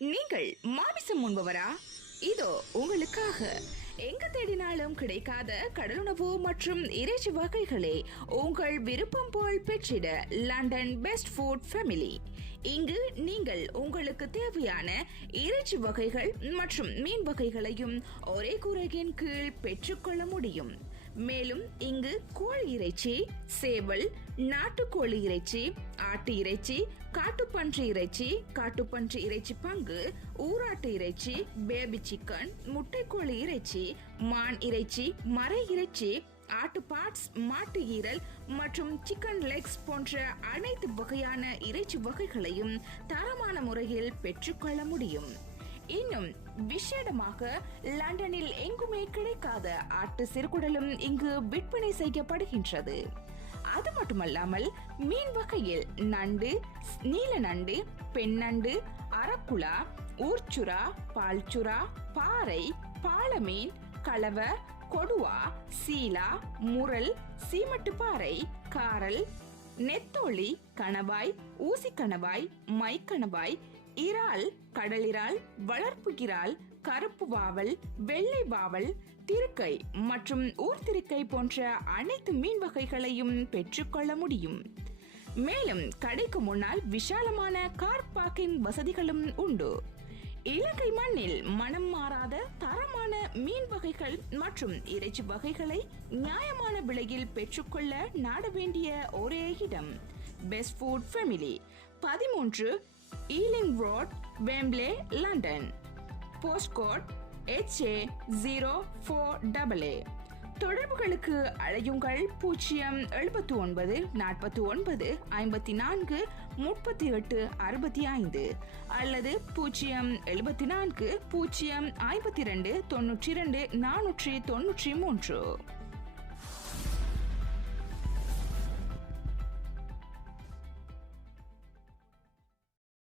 நீங்கள் மாமிசம் உண்பவரா? இதோ உங்களுக்காக. எங்க தேடினாலும் கிடைக்காத கடலுணவு மற்றும் இறைச்சி வகைகளை உங்கள் விருப்பம் போல் பெற்றிட லண்டன் பெஸ்ட் ஃபுட் ஃபேமிலி. இங்கு நீங்கள் உங்களுக்கு தேவையான இறைச்சி வகைகள் மற்றும் மீன் வகைகளையும் ஒரே கூரையின் கீழ் பெற்றுக்கொள்ள முடியும். மேலும் இங்கு கோழி இறைச்சி, சேவல், நாட்டுக்கோழி இறைச்சி, ஆட்டு இறைச்சி, காட்டுப்பன்றி இறைச்சி, காட்டுப்பன்றி இறைச்சி பங்கு, ஊராட்டு இறைச்சி, பேபி சிக்கன், முட்டைக்கோழி இறைச்சி, மான் இறைச்சி, மரை இறைச்சி, ஆட்டு பார்ட்ஸ், மாட்டு ஈரல் மற்றும் சிக்கன் லெக்ஸ் போன்ற அனைத்து வகையான இறைச்சி வகைகளையும் தரமான முறையில் பெற்றுக்கொள்ள முடியும். இன்னும் விசேடமாக லண்டனில் எங்குமே கிடைக்காத ஆட்டு சிறுகுடலும் இங்கு விற்பனை செய்யப்படுகின்றது. அது மட்டுமல்லாமல் மீன் வகையில் நண்டு, நீல நண்டு, பெண் நண்டு, அரக்குலா, ஊர்ச்சுரா, பால்சுரா, பாறை, பாலமீன், கலவ, கொடுவா, சீலா, முரல், சீமட்டு பாறை, காரல், நெத்தோலி, கணவாய், ஊசி கணவாய், மைக்கணவாய், இறால், கடலிறால், வளர்ப்பு இறால், கருப்பு வாவல், வெள்ளை வாவல், திருக்கை மற்றும் ஊர்திருக்கை போன்ற அனைத்து மீன் வகைகளையும் பெற்றுக்கொள்ள முடியும். மேலும் கடைக்கு முன்னால் விஷாலமான கார் பார்க்கிங் வசதிகளும் உண்டு. இலங்கை மண்ணில் மனம் மாறாத தரமான மீன் வகைகள் மற்றும் இறைச்சி வகைகளை நியாயமான விலையில் பெற்றுக்கொள்ள நாட வேண்டிய ஒரே இடம் best food family, 13 Ealing Road, Wembley, London. Postcode HA04AA. தொடர்புகளுக்கு அழையுங்கள் 079 49 54 38 65 அல்லது 074 052 92 493.